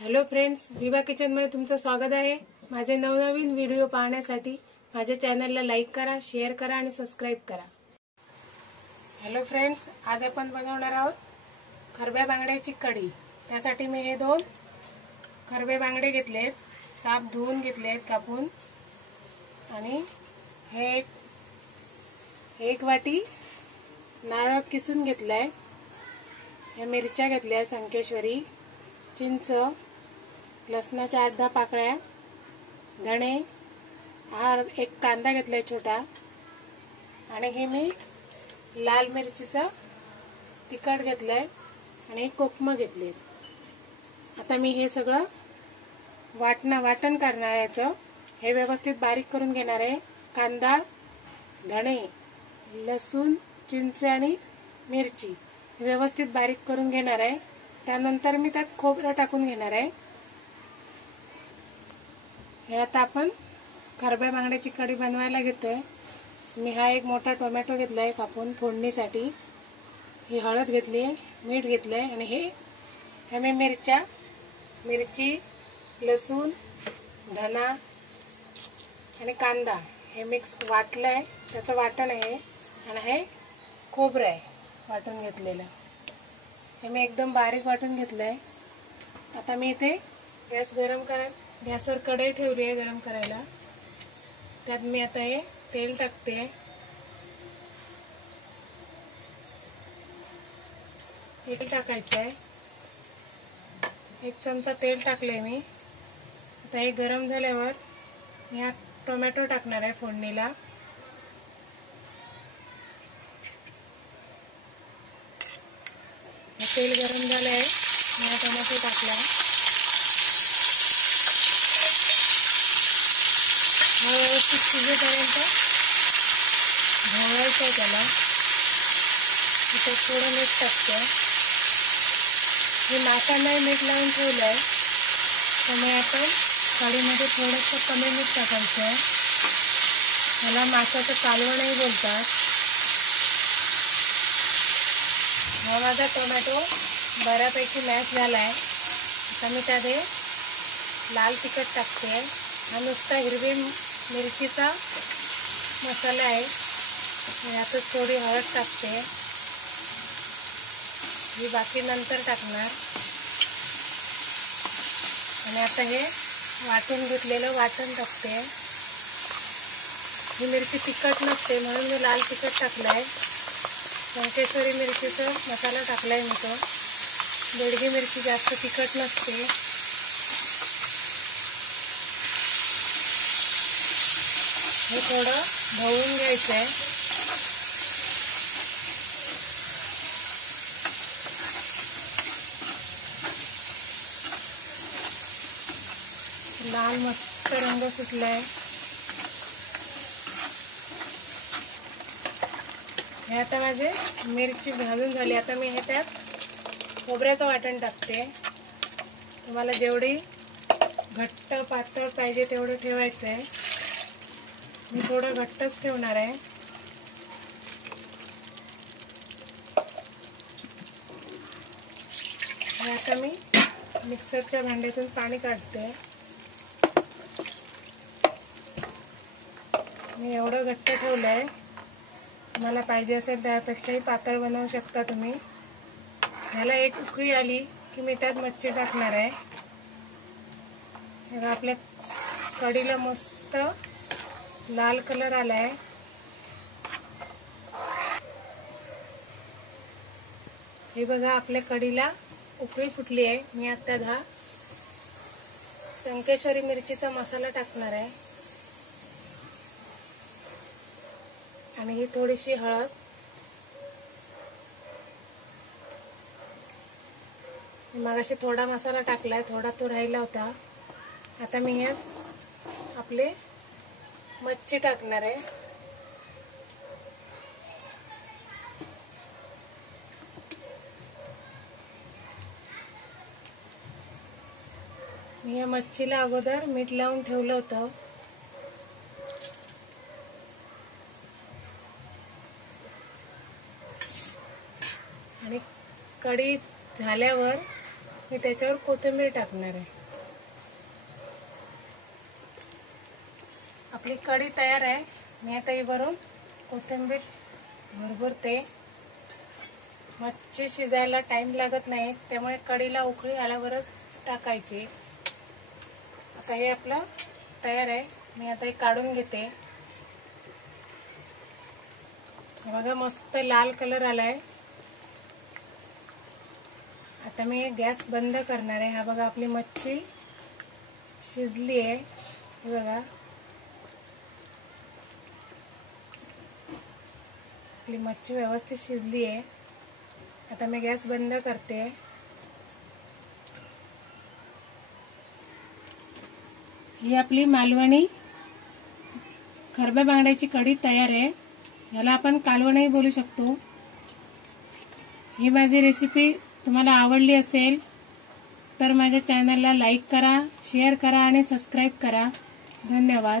Hello friends, विभा किचनमध्ये तुमचं स्वागत आहे। माझे नवनवीन व्हिडिओ पाहण्यासाठी माझ्या चॅनलला लाईक करा, शेअर करा आणि सबस्क्राइब करा। हॅलो फ्रेंड्स, आज आपण बनवणार आहोत खरब्या बांगड्याची कढी। त्यासाठी मी हे 2 खरबे बांगडे घेतलेत, साफ धुवून घेतलेत कापून, आणि हे एक वाटी नारळ किसून घेतलाय। हे मिरच्या घेतल्या संकेश्वरी, चिंच, लसणाच्या 8-10 पाकळ्या, धणे, एक कांदा घेतलाय छोटा, आणि हे मी लाल मिरचीचं तिखट घेतलंय आणि कोकम घेतले। आता मी हे सगळं वाटण करणार आहे। याचं हे व्यवस्थित बारीक करून घेणार आहे। कांदा, धणे, लसूण, चिंच आणि मिरची व्यवस्थित बारीक करून घेणार आहे। त्यानंतर मी त्यात खोबरं टाकून घेणार आहे। हे आता आपण खरब्या बांगड्याची कढी बनवायला घेतोय। मी हा एक मोठा टोमॅटो घेतलाय कापून फोडणीसाठी। ही हळद घेतली, मीठ घेतलंय, आणि हे मी मिरची, लसूण, धना आणि कांदा हे मिक्स वाटलंय, त्याचं वाटण आहे। आणि हे खोबरं आहे वाटून घेतलेलं, हे मी एकदम बारीक वाटून घेतलंय। आता मी इथे गॅसवर कढई ठेवली आहे गरम करायला। त्यात मी आता हे तेल टाकते। तेल टाकायचं आहे, 1 चमचा तेल टाकले मी। आता हे गरम झाल्यावर मी हा टोमॅटो टाकणार आहे फोडणीला। तेल गरम झालंय, मी हा टोमॅटो टाकला। हा व्यवस्थित शिजेपर्यंत ढवळायचं आहे त्याला। इथे थोडं मीठ टाकते। मी माशांना मीठ लावून ठेवलं आहे, त्यामुळे आपण कढीमध्ये थोडंसं कमी मीठ टाकायचं आहे। याला माशाचं कालवणही बोलतात। हा माझा टोमॅटो बऱ्यापैकी मॅश झाला आहे। आता मी त्यात लाल तिखट टाकते। हा नुसता हिरवी मिरचीचा मसाला आहे, यातच थोडी हळद टाकते, ही बाकी नंतर टाकणार। आणि आता हे वाटून घेतलेलं वाटण टाकते। ही मिरची तिखट नसते म्हणून मी लाल तिखट टाकलाय। संकेश्वरी मिरचीचा मसाला टाकलाय मी तो। बेडगी मिरची जास्त तिखट नसते। हे थोडं ढवळून घ्यायचं आहे। लाल मस्त रंग सुटलाय। हे आता माझे मिरची भाजून झाली। आता मी हे त्यात खोबऱ्याचं वाटण टाकते। तुम्हाला जेवढी घट्ट पातळ पाहिजे तेवढं ठेवायचं आहे। मी थोडं घट्टच ठेवणार आहे। आता मी मिक्सरच्या भांड्यातून पाणी काढते। मी एवढं घट्ट ठेवलंय, तुम्हाला पाहिजे असेल त्यापेक्षाही पातळ बनवू शकता तुम्ही। ह्याला एक उकळी आली की मी त्यात मच्छी टाकणार आहे। हे आपल्या कढीला मस्त लाल कलर आलाय। हे बघा, आपल्या कढीला उकळी फुटली आहे। मी आता हा संकेश्वरी मिरचीचा मसाला टाकणार आहे, आणि ही थोडीशी हळद, मगाशी थोडा मसाला टाकलाय, थोडा तो राहिला होता। आता मी यात आपले मच्छी टाकणार आहे। मी या मच्छीला अगोदर मीठ लावून ठेवलं होतं। आणि कढी झाल्यावर मी त्याच्यावर कोथिंबीर टाकणार आहे. आपली कढी तयार आहे. मी आता ही भरून कोथिंबीर भरभरते. मच्छी शिजायला टाइम लागत नाही, त्यामुळे कढीला उकळी आल्यावरच टाकायची. आता हे आपलं तयार आहे. मी आता हे काढून घेते. बघा मस्त लाल कलर आलाय. आता मी गॅस बंद करणार आहे. हा बघा आपली मच्छी शिजली आहे. हे बघा आपली मच्छी व्यवस्थित शिजली आहे. आता मी गॅस बंद करते. ही आपली मालवणी खरब्या बांगड्याची कढी तयार आहे. याला आपण कालवणही बोलू शकतो. ही माझी रेसिपी तुम्हाला आवडली असेल तर माझ्या चॅनलला लाईक करा, शेअर करा आणि सबस्क्राईब करा. धन्यवाद.